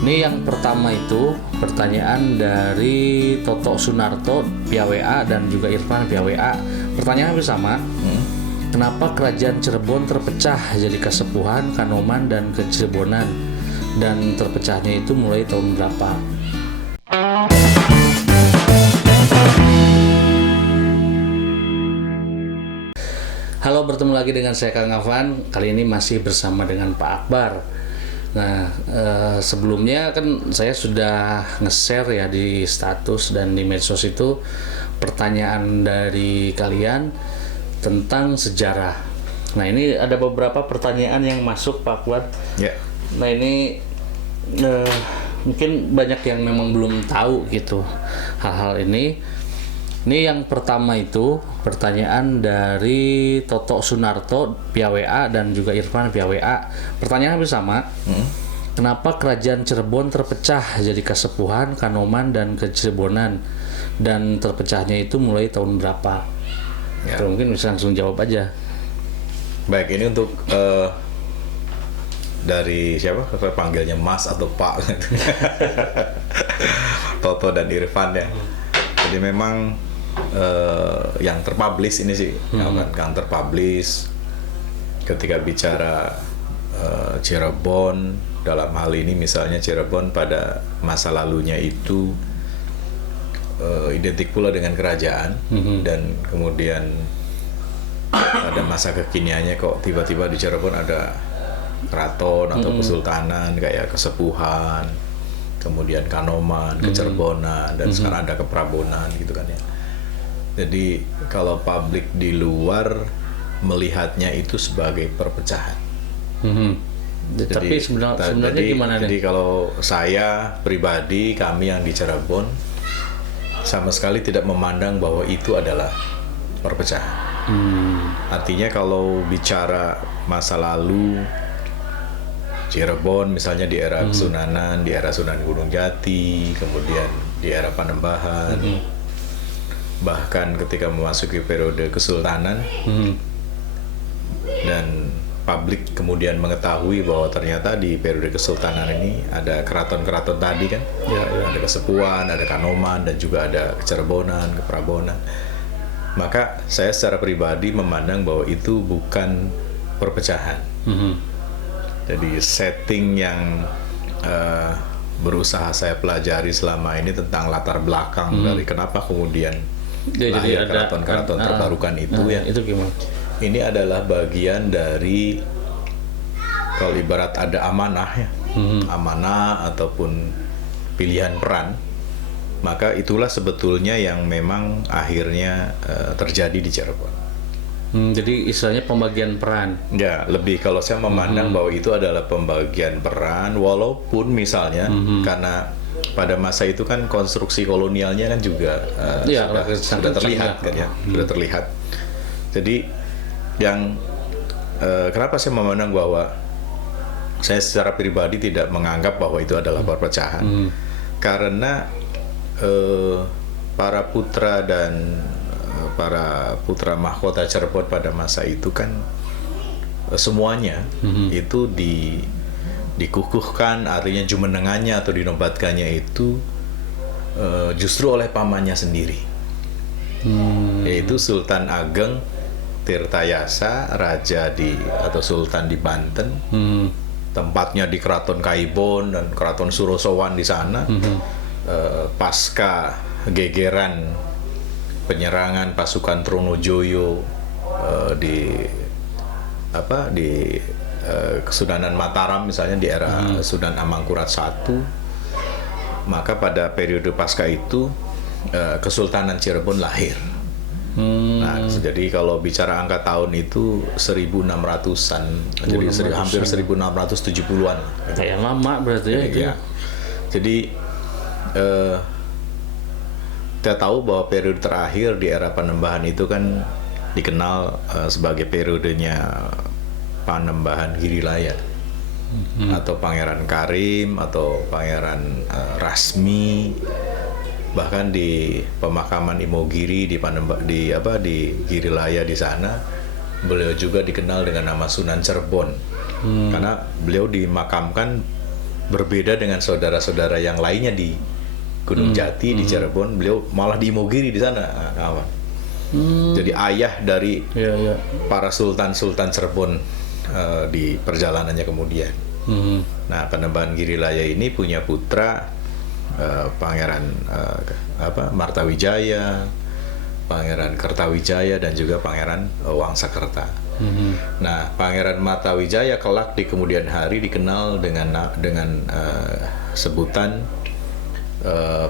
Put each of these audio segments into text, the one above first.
Ini yang pertama itu pertanyaan dari Toto Sunarto via WA dan juga Irfan via WA. Pertanyaan hampir sama. Kenapa kerajaan Cirebon terpecah jadi Kasepuhan, Kanoman, dan Kecirebonan? Dan terpecahnya itu mulai tahun berapa? Halo, bertemu lagi dengan saya Kang Afan. Kali ini masih bersama dengan Pak Akbar. Nah, sebelumnya kan saya sudah nge-share ya di status dan di medsos itu pertanyaan dari kalian tentang sejarah. Nah, ini ada beberapa pertanyaan yang masuk Pak Akbar. Ya. Nah, ini mungkin banyak yang memang belum tahu gitu hal-hal ini. Ini yang pertama itu pertanyaan dari Toto Sunarto via WA dan juga Irfan via WA. Pertanyaan hampir sama. Kenapa kerajaan Cirebon terpecah jadi Kasepuhan, Kanoman, dan Kecirebonan? Dan terpecahnya itu mulai tahun berapa? Ya. Mungkin bisa langsung jawab aja. Baik, ini untuk dari siapa? Panggilnya Mas atau Pak? Toto dan Irfan ya. Jadi memang yang terpublish ini sih, yang terpublish ketika bicara Cirebon, dalam hal ini misalnya Cirebon pada masa lalunya itu identik pula dengan kerajaan, dan kemudian pada masa kekiniannya kok tiba-tiba di Cirebon ada keraton atau kesultanan kayak Kasepuhan, kemudian Kanoman, Kecirebonan, dan sekarang ada Keprabonan gitu kan ya. Jadi kalau publik di luar melihatnya itu sebagai perpecahan. Tapi sebenarnya gimana nih? Jadi kalau saya pribadi, kami yang di Cirebon sama sekali tidak memandang bahwa itu adalah perpecahan. Artinya kalau bicara masa lalu Cirebon misalnya di era Kesunanan, di era Sunan Gunung Jati, kemudian di era Panembahan, bahkan ketika memasuki periode Kesultanan, dan publik kemudian mengetahui bahwa ternyata di periode Kesultanan ini ada keraton-keraton tadi kan, ada Kasepuhan, ada Kanoman, dan juga ada Kecirebonan, Keprabonan. Maka saya secara pribadi memandang bahwa itu bukan perpecahan. Jadi setting yang berusaha saya pelajari selama ini tentang latar belakang dari kenapa kemudian lahir keraton-keraton terbarukan itu ya. Itu gimana? Ini adalah bagian dari, kalau ibarat ada amanah ya, amanah ataupun pilihan peran, maka itulah sebetulnya yang memang akhirnya terjadi di Cirebon. Jadi istilahnya pembagian peran. Ya, lebih kalau saya memandang bahwa itu adalah pembagian peran, walaupun misalnya karena pada masa itu kan konstruksi kolonialnya kan juga sudah terlihat kan ya, sudah terlihat. Jadi yang kenapa saya memandang bahwa saya secara pribadi tidak menganggap bahwa itu adalah perpecahan, karena para putra dan para putra mahkota Cirebon pada masa itu kan semuanya itu dikukuhkan, artinya jumenengannya atau dinobatkannya itu justru oleh pamannya sendiri, yaitu Sultan Ageng Tirtayasa, raja atau sultan di Banten, tempatnya di Keraton Kaibon dan Keraton Surosowan di sana. Pasca gegeran penyerangan pasukan Tronojoyo di Kesunanan Mataram misalnya di era Sunan Amangkurat I, maka pada periode pasca itu Kesultanan Cirebon lahir. Nah, jadi kalau bicara angka tahun itu 1600-an, jadi hampir 1670-an. Kayak lama berarti ya itu. Ya. Jadi kita tahu bahwa periode terakhir di era Panembahan itu kan dikenal sebagai periodenya Panembahan Girilaya, atau Pangeran Karim atau Pangeran Rasmi. Bahkan di pemakaman Imogiri di Girilaya di sana, beliau juga dikenal dengan nama Sunan Cirebon, karena beliau dimakamkan berbeda dengan saudara-saudara yang lainnya di Gunung Jati, di Cirebon, beliau malah diimogiri di sana, kawan. Jadi ayah dari para sultan-sultan Cirebon di perjalanannya kemudian. Nah, Panembahan Girilaya ini punya putra Pangeran Martawijaya, Pangeran Kertawijaya, dan juga Pangeran Wangsakerta. Nah, Pangeran Martawijaya kelak di kemudian hari dikenal dengan sebutan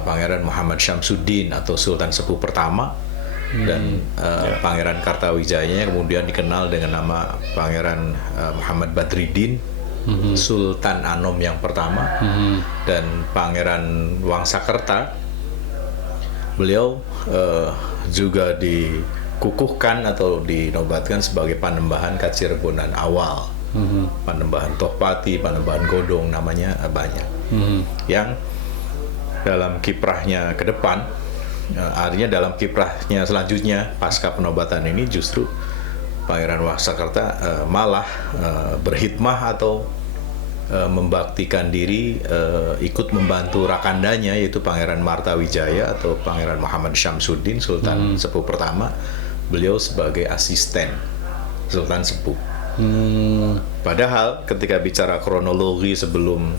Pangeran Muhammad Syamsuddin atau Sultan Sepuh pertama, dan Pangeran Kartawijaya kemudian dikenal dengan nama Pangeran Muhammad Badriddin, Sultan Anom yang pertama, dan Pangeran Wangsakerta beliau juga dikukuhkan atau dinobatkan sebagai Panembahan Kacirebonan awal. Panembahan Tohpati, Panembahan Godong, namanya banyak. Yang dalam kiprahnya ke depan, artinya dalam kiprahnya selanjutnya pasca penobatan ini, justru Pangeran Wangsakerta malah berkhidmah atau membaktikan diri, ikut membantu rakandanya yaitu Pangeran Martawijaya atau Pangeran Muhammad Syamsuddin, Sultan Sepuh pertama. Beliau sebagai asisten Sultan Sepuh. Padahal ketika bicara kronologi sebelum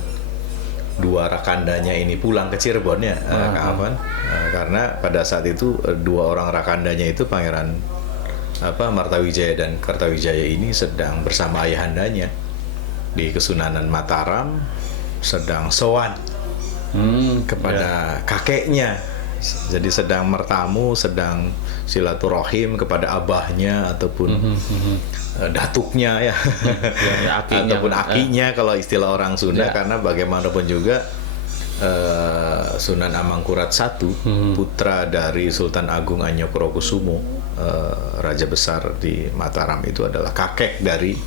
dua rakandanya ini pulang ke Cirebon ya, karena pada saat itu dua orang rakandanya itu Pangeran Martawijaya dan Kertawijaya ini sedang bersama ayahandanya di Kesunanan Mataram, sedang sowan kepada kakeknya. Jadi sedang mertamu, sedang silaturahim kepada abahnya ataupun datuknya ya, ataupun akinya kalau istilah orang Sunda, karena bagaimanapun juga Sunan Amangkurat I, putra dari Sultan Agung Anyokrokusumo, Raja Besar di Mataram, itu adalah kakek dari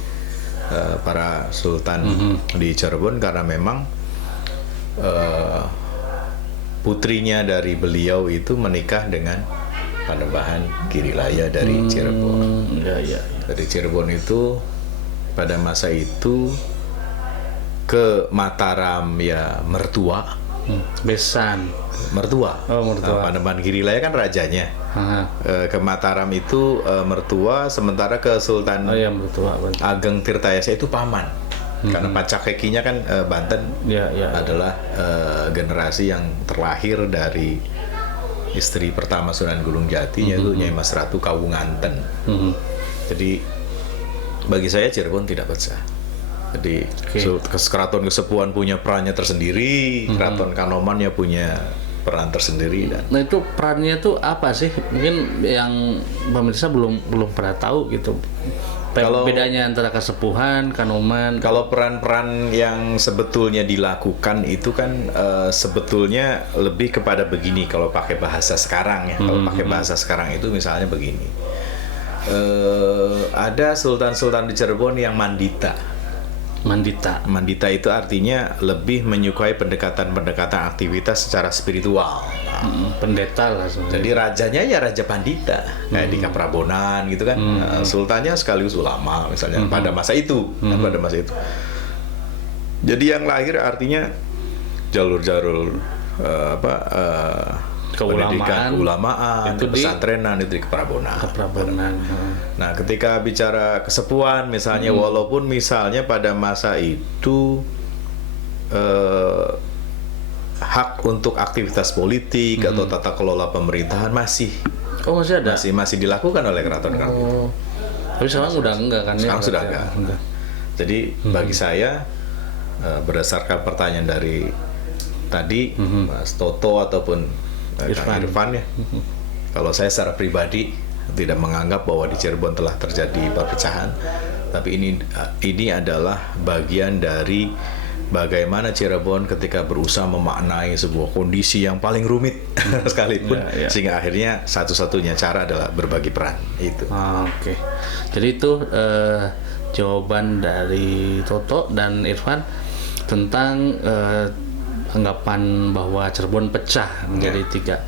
para sultan di Cirebon, karena memang putrinya dari beliau itu menikah dengan Panembahan Girilaya dari Cirebon. Dari Cirebon itu pada masa itu ke Mataram ya mertua, besan mertua. Nah, Panembahan Girilaya kan rajanya. Ke Mataram itu mertua, sementara ke Sultan Ageng Tirtayasa itu paman. Karena Pacakekinya kan Banten adalah generasi yang terlahir dari istri pertama Sunan Gunung Jati, yaitu Nyai Mas Ratu Kawunganten. Jadi bagi saya Cirebon tidak pecah. Jadi Keraton Kesepuhan punya perannya tersendiri, Keraton Kanoman ya punya peran tersendiri. Dan nah, itu perannya tuh apa sih? Mungkin yang pemirsa belum pernah tahu gitu. Kalau bedanya antara Kesepuhan, Kanoman. Kalau peran-peran yang sebetulnya dilakukan itu kan sebetulnya lebih kepada begini kalau pakai bahasa sekarang ya. Kalau pakai bahasa sekarang itu misalnya begini. Ada sultan-sultan di Cirebon yang mandita. Mandita itu artinya lebih menyukai pendekatan-pendekatan aktivitas secara spiritual. Pendeta lah sebenarnya. Jadi rajanya ya Raja Pandita, kayak di Kaprabonan gitu kan. Sultannya sekaligus ulama misalnya pada masa itu, pada masa itu. Jadi yang lahir artinya jalur-jalur pendidikan keulamaan, itu pesantrenan itu di Kaprabonan. Nah, ketika bicara kesepuhan misalnya, walaupun misalnya pada masa itu hak untuk aktivitas politik atau tata kelola pemerintahan masih ada, masih dilakukan oleh keraton. Tapi sekarang udah enggak kan? Sekarang sudah enggak. Jadi bagi saya berdasarkan pertanyaan dari tadi Mas Toto ataupun Irfan ya, kalau saya secara pribadi tidak menganggap bahwa di Cirebon telah terjadi perpecahan, tapi ini adalah bagian dari bagaimana Cirebon ketika berusaha memaknai sebuah kondisi yang paling rumit sekalipun, sehingga akhirnya satu-satunya cara adalah berbagi peran itu. Oke. Jadi itu jawaban dari Toto dan Irfan tentang anggapan bahwa Cirebon pecah menjadi tiga.